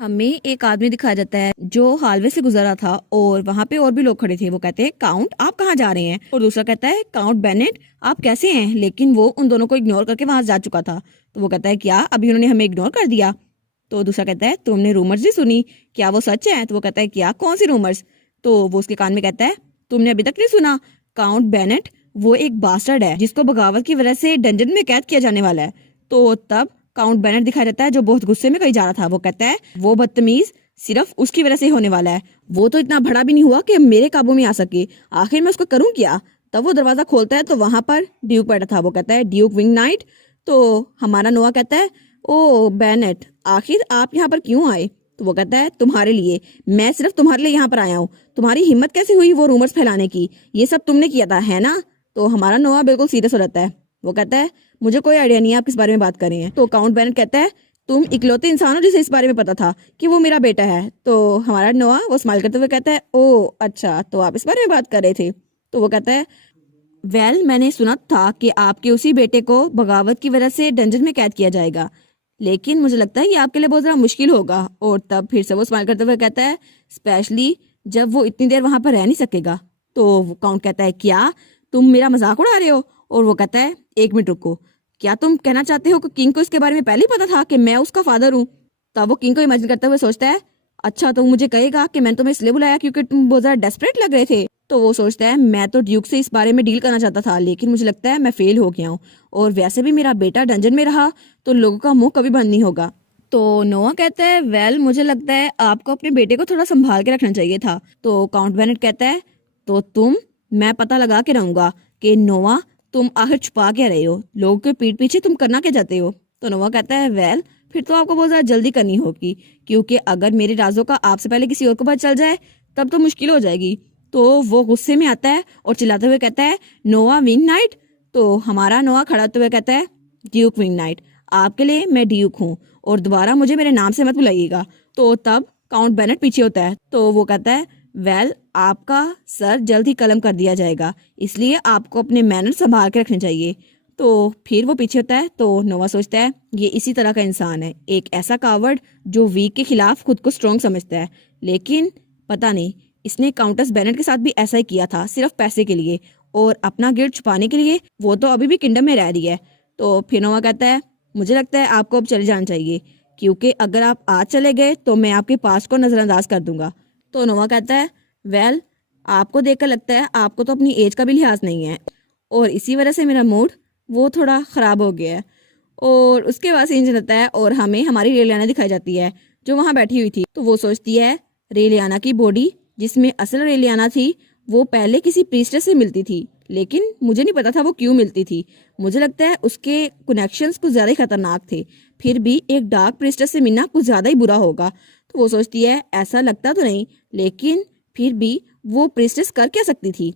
हमें एक आदमी दिखाया जाता है जो हालवे से गुजरा था और वहाँ पे और भी लोग खड़े थे। वो कहते हैं काउंट आप कहाँ जा रहे हैं, और दूसरा कहता है काउंट बेनेट आप कैसे हैं, लेकिन वो उन दोनों को इग्नोर करके वहां जा चुका था। तो वो कहता है क्या अभी उन्होंने हमें इग्नोर कर दिया। तो दूसरा कहता है तुमने रूमर्स नहीं सुनी, क्या वो सच है। तो वो कहता है क्या कौन सी रूमर्स। तो वो उसके कान में कहता है तुमने अभी तक नहीं सुना, काउंट बेनेट वो एक बास्टर्ड है जिसको बगावत की वजह से डंजन में कैद किया जाने वाला है। तो तब काउंट बेनेट दिखाया जाता है जो बहुत गुस्से में कहीं जा रहा था। वो कहता है वो बदतमीज सिर्फ उसकी वजह से होने वाला है, वो तो इतना बड़ा भी नहीं हुआ कि मेरे काबू में आ सके, आखिर मैं उसको करूं क्या। तब वो दरवाजा खोलता है तो वहां पर ड्यूक बैठा था। वो कहता है ड्यूक विंग नाइट। तो हमारा नोआ कहता है ओ बेनेट आखिर आप यहाँ पर क्यों आए। तो वो कहता है तुम्हारे लिए, मैं सिर्फ तुम्हारे लिए यहाँ पर आया हूँ, तुम्हारी हिम्मत कैसे हुई वो रूमर्स फैलाने की, ये सब तुमने किया था है ना। तो हमारा नोआ बिल्कुल सीरियस हो जाता है। वो कहता है मुझे कोई आइडिया नहीं है आप किस बारे में बात कर रहे हैं। तो काउंट बेनेट कहता है तुम इकलौते इंसान हो जिसे इस बारे में पता था कि वो मेरा बेटा है। तो हमारा नोआ वो स्माइल करते हुए कहता है ओ अच्छा तो आप इस बारे में बात कर रहे थे। तो वो कहता है मैंने सुना था कि आपके उसी बेटे को बगावत की वजह से डंजन में कैद किया जाएगा, लेकिन मुझे लगता है ये आपके लिए बहुत ज़्यादा मुश्किल होगा। और तब फिर से वो स्माइल करते हुए कहता है स्पेशली जब वो इतनी देर वहां पर रह नहीं सकेगा। तो वो काउंट कहता है क्या तुम मेरा मजाक उड़ा रहे हो। और वो कहता है एक मिनट रुको, क्या तुम कहना चाहते हो कि किंग को इसके बारे में पहले ही पता था कि मैं उसका फादर हूँ। तब वो किंग को इमेजिन करते हुए सोचता है अच्छा तो मुझे कहेगा कि मैंने तुम्हें इसलिए बुलाया क्योंकि तुम बहुत ज्यादा डेस्परेट लग रहे थे। तो वो सोचता है मैं तो ड्यूक से इस बारे में डील करना चाहता था, लेकिन मुझे लगता है मैं फेल हो गया हूँ, और वैसे भी मेरा बेटा डंजन में रहा तो लोगों का मुंह कभी बंद नहीं होगा। तो नोआ कहता है मुझे लगता है आपको अपने बेटे को थोड़ा संभाल के रखना चाहिए था। तो काउंट बेनेट कहता है तो मैं पता लगा के रहूंगा कि नोआ तुम आखिर छुपा क्या रहे हो, लोगों के पीठ पीछे तुम करना क्या चाहते हो। तो नोआ कहता है फिर तो आपको बहुत ज्यादा जल्दी करनी होगी, क्योंकि अगर मेरे राजों का आपसे पहले किसी और को पता चल जाए तब तो मुश्किल हो जाएगी। तो वो गुस्से में आता है और चिल्लाते हुए कहता है नोआ विंग नाइट। तो हमारा नोआ खड़ा होते हुए कहता है ड्यूक विंग नाइट आपके लिए मैं ड्यूक हूँ, और दोबारा मुझे मेरे नाम से मत बुलाइएगा। तो तब काउंट बेनेट पीछे होता है। तो वो कहता है आपका सर जल्द ही कलम कर दिया जाएगा, इसलिए आपको अपने मैनर संभाल के रखने चाहिए। तो फिर वो पीछे होता है। तो नोवा सोचता है ये इसी तरह का इंसान है, एक ऐसा कावर्ड जो वीक के खिलाफ खुद को स्ट्रॉन्ग समझता है, लेकिन पता नहीं इसने काउंटेस बेनेट के साथ भी ऐसा ही किया था सिर्फ पैसे के लिए और अपना गिल्ट छुपाने के लिए। वो तो अभी भी किंगडम में रह रही है। तो फिर नोवा कहता है मुझे लगता है आपको अब चले जाना चाहिए, क्योंकि अगर आप आज चले गए तो मैं आपके पास को नजरअंदाज कर दूंगा। तो नोवा कहता है आपको देखकर लगता है आपको तो अपनी एज का भी लिहाज नहीं है, और इसी वजह से मेरा मूड वो थोड़ा ख़राब हो गया है। और उसके बाद सीन चलता है और हमें हमारी रेलियाना दिखाई जाती है जो वहाँ बैठी हुई थी। तो वो सोचती है रेलियाना की बॉडी जिसमें असल रेलियाना थी वो पहले किसी प्रीस्टेस से मिलती थी, लेकिन मुझे नहीं पता था वो क्यों मिलती थी। मुझे लगता है उसके कनेक्शंस कुछ ज़्यादा ही खतरनाक थे, फिर भी एक डार्क प्रीस्टेस से मिलना कुछ ज़्यादा ही बुरा होगा। तो वो सोचती है ऐसा लगता तो नहीं, लेकिन फिर भी वो प्रीस्टेस कर क्या सकती थी।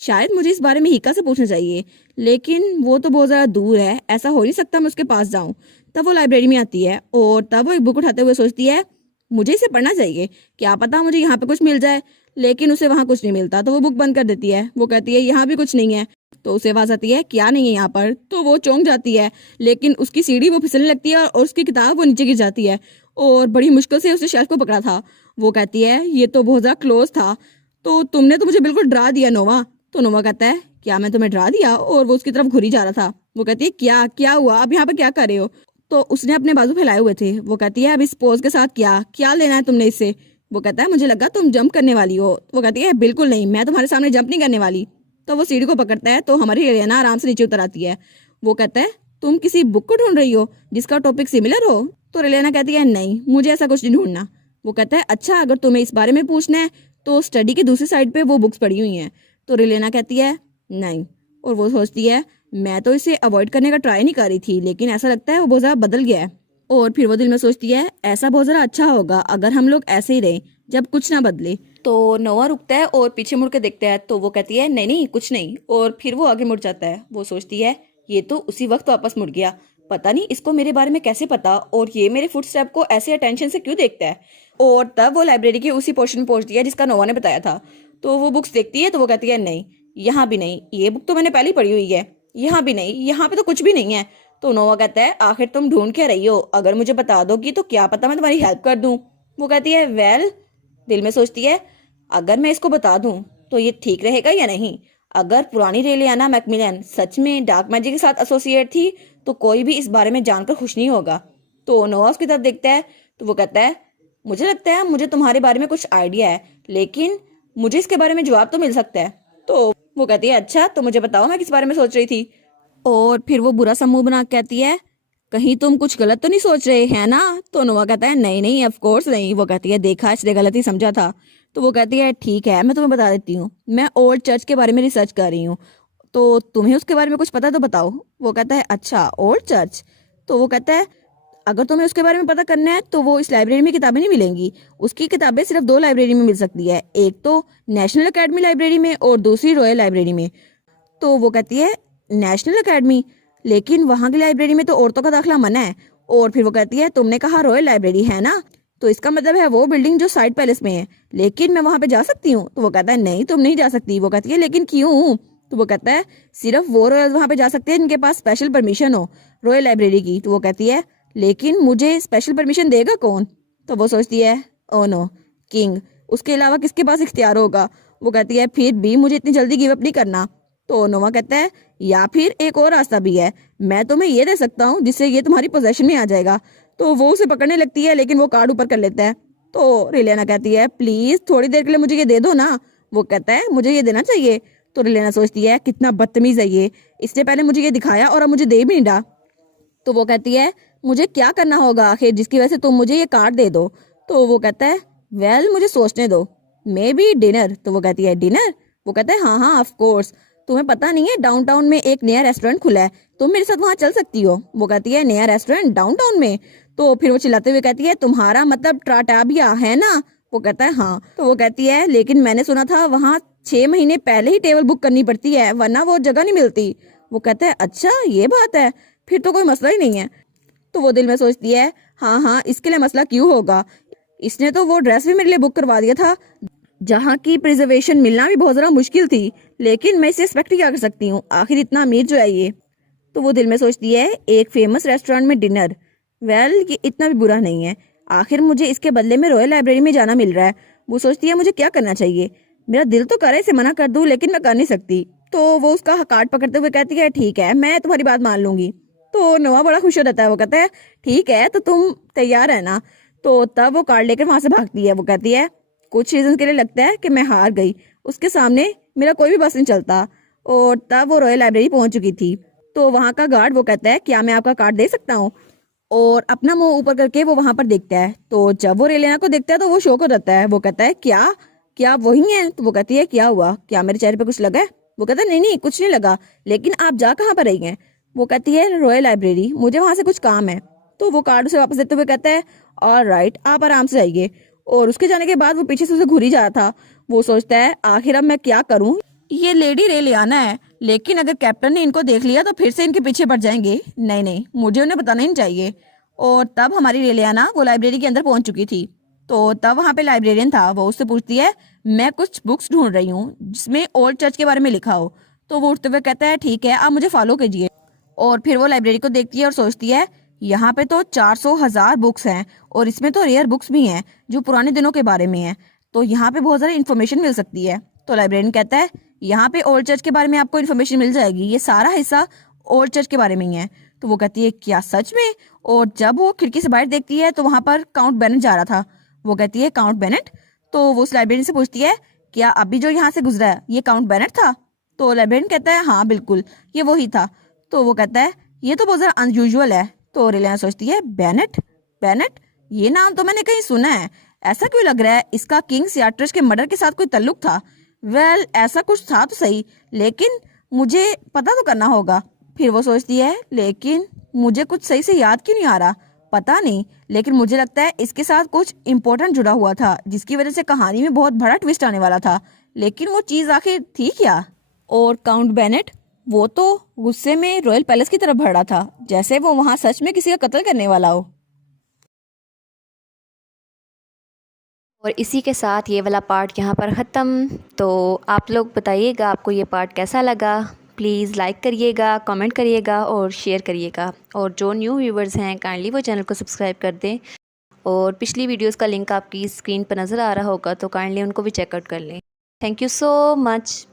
शायद मुझे इस बारे में हिका से पूछना चाहिए, लेकिन वो तो बहुत ज़्यादा दूर है, ऐसा हो नहीं सकता मैं उसके पास जाऊं। तब वो लाइब्रेरी में आती है और तब वो एक बुक उठाते हुए सोचती है मुझे इसे पढ़ना चाहिए, क्या पता मुझे यहाँ पे कुछ मिल जाए। लेकिन उसे वहाँ कुछ नहीं मिलता तो वो बुक बंद कर देती है। वो कहती है यहाँ भी कुछ नहीं है। तो उसे आवाज आती है क्या नहीं है यहाँ पर। तो वो चौंक जाती है, लेकिन उसकी सीढ़ी वो फिसलने लगती है और उसकी किताब वो नीचे गिर जाती है और बड़ी मुश्किल से उसने शेल्फ को पकड़ा था। वो कहती है ये तो बहुत ज़्यादा क्लोज था, तो तुमने तो मुझे बिल्कुल डरा दिया नोवा। तो नोवा कहता है क्या मैं तुम्हें डरा दिया, और वो उसकी तरफ घुरी जा रहा था। वो कहती है क्या क्या हुआ, अब यहाँ पर क्या कर रहे हो। तो उसने अपने बाजू फैलाए हुए थे। वो कहती है अब इस पोज के साथ क्या क्या लेना है तुमने इससे। वो कहता है मुझे लगा तुम जंप करने वाली हो। वो कहती है बिल्कुल नहीं, मैं तुम्हारे सामने जंप नहीं करने वाली। तो वो सीढ़ी को पकड़ता है तो हमारी रेलियाना आराम से नीचे उतर आती है। वो कहता है तुम किसी बुक को ढूंढ रही हो जिसका टॉपिक सिमिलर हो। तो रेलियाना कहती है नहीं, मुझे ऐसा कुछ नहीं ढूंढना। वो कहता है अच्छा अगर तुम्हें इस बारे में पूछना है तो स्टडी की दूसरी साइड पे वो बुक्स पड़ी हुई हैं। तो रेलियाना कहती है नहीं, और वो सोचती है मैं तो इसे अवॉइड करने का ट्राई नहीं कर रही थी, लेकिन ऐसा लगता है वो बहुत ज़्यादा बदल गया है। और फिर वो दिल में सोचती है ऐसा बहुत ज़्यादा अच्छा होगा अगर हम लोग ऐसे ही रहें जब कुछ ना बदले। तो नोआ रुकता है और पीछे मुड़ के देखता है। तो वो कहती है नहीं नहीं कुछ नहीं, और फिर वो आगे मुड़ जाता है। वो सोचती है ये तो उसी वक्त वापस मुड़ गया, पता नहीं इसको मेरे बारे में कैसे पता, और ये मेरे फुटस्टेप को ऐसे अटेंशन से क्यों देखता है। और तब वो लाइब्रेरी के उसी पोर्शन में पहुंचती है जिसका नोआ ने बताया था। तो वो बुक्स देखती है तो वो कहती है नहीं, यहाँ भी नहीं, ये बुक तो मैंने पहले ही पढ़ी हुई है। यहाँ भी नहीं, यहाँ पे तो कुछ भी नहीं है। तो नोआ कहता है आखिर तुम ढूंढ क्या रही हो, अगर मुझे बता दोगी तो क्या पता मैं तुम्हारी हेल्प कर दूं। वो कहती है वेल, दिल में सोचती है अगर मैं इसको बता दूं तो ये ठीक रहेगा या नहीं। अगर पुरानी रेलियाना मैकमिलन सच में डार्क मैजिक के साथ एसोसिएट थी तो कोई भी इस बारे में जानकर खुश नहीं होगा। तो नोआ उसकी तरफ देखता है तो वो कहता है मुझे लगता है मुझे तुम्हारे बारे में कुछ आइडिया है, लेकिन मुझे इसके बारे में जवाब तो मिल सकता है। तो वो कहती है अच्छा तो मुझे बताओ मैं किस बारे में सोच रही थी। और फिर वो बुरा सा मुंह बना के कहती है कहीं तुम कुछ गलत तो नहीं सोच रहे हैं ना। तो नोआ कहता है नहीं नहीं ऑफ कोर्स नहीं। वो कहती है देखा इसने गलत ही समझा था। तो वो कहती है ठीक है मैं तुम्हें बता देती हूँ, मैं ओल्ड चर्च के बारे में रिसर्च कर रही हूँ, तो तुम्हें उसके बारे में कुछ पता है तो बताओ। वो कहता है अच्छा ओल्ड चर्च। तो वो कहता है अगर तुम्हें उसके बारे में पता करना है तो वो इस लाइब्रेरी में किताबें नहीं मिलेंगी। उसकी किताबें सिर्फ 2 लाइब्रेरी में मिल सकती है, एक तो नेशनल अकेडमी लाइब्रेरी में और दूसरी रॉयल लाइब्रेरी में। तो वो कहती है नेशनल अकेडमी, लेकिन वहाँ की लाइब्रेरी में तो औरतों का दाखिला मना है। और फिर वो कहती है तुमने कहा रॉयल लाइब्रेरी है ना, तो इसका मतलब है वो बिल्डिंग जो साइड पैलेस में है, लेकिन मैं वहाँ पे जा सकती हूँ। तो वो कहता है नहीं तुम नहीं जा सकती। वो कहती है लेकिन क्यों। तो वो कहता है सिर्फ वो रॉयल वहाँ पे जा सकते हैं जिनके पास स्पेशल परमिशन हो रॉयल लाइब्रेरी की। तो वो कहती है लेकिन मुझे स्पेशल परमिशन देगा कौन। तो वो सोचती है ओ नो किंग, उसके अलावा किसके पास इख्तियार होगा। वो कहती है फिर भी मुझे इतनी जल्दी गिव अप नहीं करना। तो नोवा कहता है या फिर एक और रास्ता भी है, मैं तुम्हें ये दे सकता हूँ जिससे ये तुम्हारी पोजेशन में आ जाएगा। तो वो उसे पकड़ने लगती है लेकिन वो कार्ड ऊपर कर लेता है। तो रिलेना कहती है प्लीज थोड़ी देर के लिए मुझे ये दे दो ना। वो कहता है मुझे ये देना चाहिए। तो रिलेना सोचती है कितना बदतमीज है ये, इसने पहले मुझे ये दिखाया और अब मुझे दे भी नहीं रहा। तो वो कहती है मुझे क्या करना होगा आखिर जिसकी वजह से तुम मुझे ये कार्ड दे दो। तो वो कहता है वेल मुझे सोचने दो, मे बी डिनर। तो वो कहती है डिनर। वो कहता है हाँ हाँ ऑफ कोर्स, तुम्हें पता नहीं है डाउनटाउन में एक नया रेस्टोरेंट खुला है, तुम मेरे साथ वहाँ चल सकती हो। वो कहती है नया रेस्टोरेंट डाउनटाउन में। तो फिर वो चिल्लाते हुए कहती है तुम्हारा मतलब ट्राटाबिया है ना। वो कहता है हाँ। तो वो कहती है लेकिन मैंने सुना था वहाँ 6 महीने पहले ही टेबल बुक करनी पड़ती है वरना वो जगह नहीं मिलती। वो कहता है अच्छा ये बात है, फिर तो कोई मसला ही नहीं है। तो वो दिल में सोचती है हाँ हाँ इसके लिए मसला क्यों होगा, इसने तो वो ड्रेस भी मेरे लिए बुक करवा दिया था जहाँ की प्रिजर्वेशन मिलना भी बहुत ज़्यादा मुश्किल थी, लेकिन मैं इसे एक्सपेक्ट क्या कर सकती हूँ, आखिर इतना अमीर जो है ये। तो वो दिल में सोचती है एक फेमस रेस्टोरेंट में डिनर, वेल ये इतना भी बुरा नहीं है, आखिर मुझे इसके बदले में रॉयल लाइब्रेरी में जाना मिल रहा है। वो सोचती है मुझे क्या करना चाहिए, मेरा दिल तो करे इसे मना कर दूँ लेकिन मैं कर नहीं सकती। तो वो उसका कार्ड पकड़ते हुए कहती है ठीक है मैं तुम्हारी बात मान लूंगी। तो नोआ बड़ा खुश हो जाता है, वो कहता है ठीक है तो तुम तैयार है ना। तो तब वो कार्ड लेकर वहां से भागती है। वो कहती है कुछ रीजन के लिए लगता है कि मैं हार गई, उसके सामने मेरा कोई भी बस नहीं चलता। और तब वो रॉयल लाइब्रेरी पहुंच चुकी थी। तो वहां का गार्ड वो कहता है क्या मैं आपका कार्ड दे सकता हूँ, और अपना मुंह ऊपर करके वो वहां पर देखता है। तो जब वो रेलिना को देखता है तो वो शौक हो जाता है। वो कहता है क्या क्या आप वही हैं। तो वो कहती है क्या हुआ, क्या मेरे चेहरे पे कुछ लगा है। वो कहता है नहीं नहीं कुछ नहीं लगा, लेकिन आप जा कहाँ पर रही हैं। वो कहती है रॉयल लाइब्रेरी, मुझे वहां से कुछ काम है। तो वो कार्ड उसे वापस देते हुए कहता है ऑलराइट आप आराम से जाइए। और उसके जाने के बाद वो पीछे से उसे घूरी जा रहा था। वो सोचता है आखिर अब मैं क्या करूं, ये लेडी रेलियाना है, लेकिन अगर कैप्टन ने इनको देख लिया तो फिर से इनके पीछे पड़ जाएंगे। नहीं नहीं मुझे उन्हें बताना ही नहीं चाहिए। और तब हमारी रेलियाना वो लाइब्रेरी के अंदर पहुंच चुकी थी। तो तब वहाँ पे लाइब्रेरियन था, वो उससे पूछती है मैं कुछ बुक्स ढूंढ रही हूँ जिसमें ओल्ड चर्च के बारे में लिखा हो। तो वो उठते हुए कहता है ठीक है आप मुझे फॉलो कीजिए। और फिर वो लाइब्रेरी को देखती है और सोचती है यहाँ पे तो 400,000 बुक्स हैं और इसमें तो रेयर बुक्स भी हैं जो पुराने दिनों के बारे में हैं, तो यहाँ पे बहुत सारी इन्फॉर्मेशन मिल सकती है। तो लाइब्रेरियन कहता है यहाँ पे ओल्ड चर्च के बारे में आपको इन्फॉर्मेशन मिल जाएगी, ये सारा हिस्सा ओल्ड चर्च के बारे में ही है। तो वो कहती है क्या सच में। और जब वो खिड़की से बाहर देखती है तो वहाँ पर काउंट बेनेट जा रहा था। वो कहती है काउंट बेनेट। तो वो उस लाइब्रेरियन से पूछती है क्या अभी जो यहाँ से गुजरा है ये काउंट बेनेट था। तो लाइब्रेरियन कहता है हाँ बिल्कुल ये वही था। तो वो कहता है ये तो बहुत ज़्यादा अनयूजुअल है। तो रिलायंस सोचती है बेनेट बेनेट, ये नाम तो मैंने कहीं सुना है, ऐसा क्यों लग रहा है इसका किंग्स याट्रस के मर्डर के साथ कोई ताल्लुक था। वेल ऐसा कुछ था तो सही, लेकिन मुझे पता तो करना होगा। फिर वो सोचती है लेकिन मुझे कुछ सही से याद क्यों नहीं आ रहा, पता नहीं, लेकिन मुझे लगता है इसके साथ कुछ इम्पोर्टेंट जुड़ा हुआ था जिसकी वजह से कहानी में बहुत बड़ा ट्विस्ट आने वाला था, लेकिन वो चीज़ आखिर थी क्या। और काउंट बेनेट वो तो गुस्से में रॉयल पैलेस की तरफ बढ़ रहा था, जैसे वो वहां सच में किसी का कत्ल करने वाला हो। और इसी के साथ ये वाला पार्ट यहाँ पर ख़त्म। तो आप लोग बताइएगा आपको ये पार्ट कैसा लगा, प्लीज़ लाइक करिएगा, कमेंट करिएगा और शेयर करिएगा। और जो न्यू व्यूवर्स हैं काइंडली वो चैनल को सब्सक्राइब कर दें और पिछली वीडियोस का लिंक आपकी स्क्रीन पर नज़र आ रहा होगा, तो काइंडली उनको भी चेकआउट कर लें। Thank you so much.